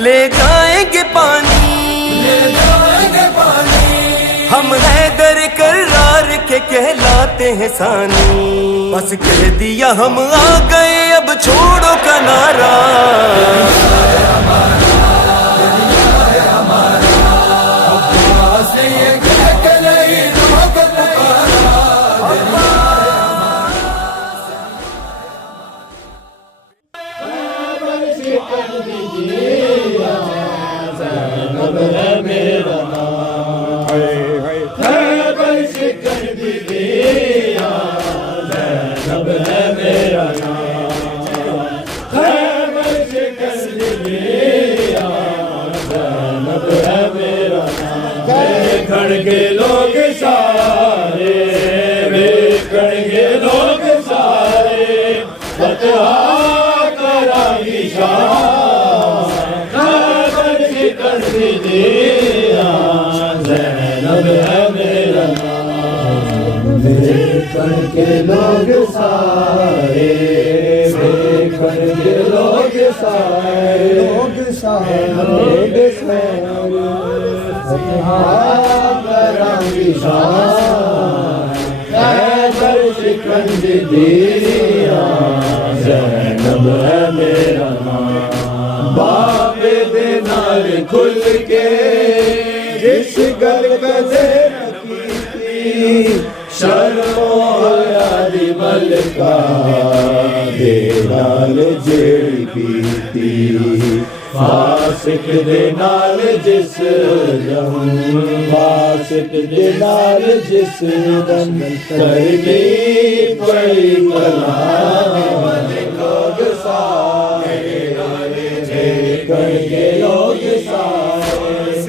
ले जाएंगे पानी, हम हैदर करार के कहलाते हैं सानी। बस कह दिया हम आ गए, अब छोड़ो किनारा। के लोग सारे वेखणगे लोग सारे बता करांगी शान कर दिया ज़ैनब है मेरा नाम। वेखणगे लोग सारे वेखणगे लोग सारे लोग शिकंज दिया ज़ैनब है मेरा नाम। बाबे दे नाल खुल के जिस गल कदे रखी शर्मो यारी मलका दे नाल जेड़ी पीती। फासिक दे नाल जिस दम फासिक दे नाल जिस दम करनी पड़ी कलाम। लोग सारे करके लोग सारे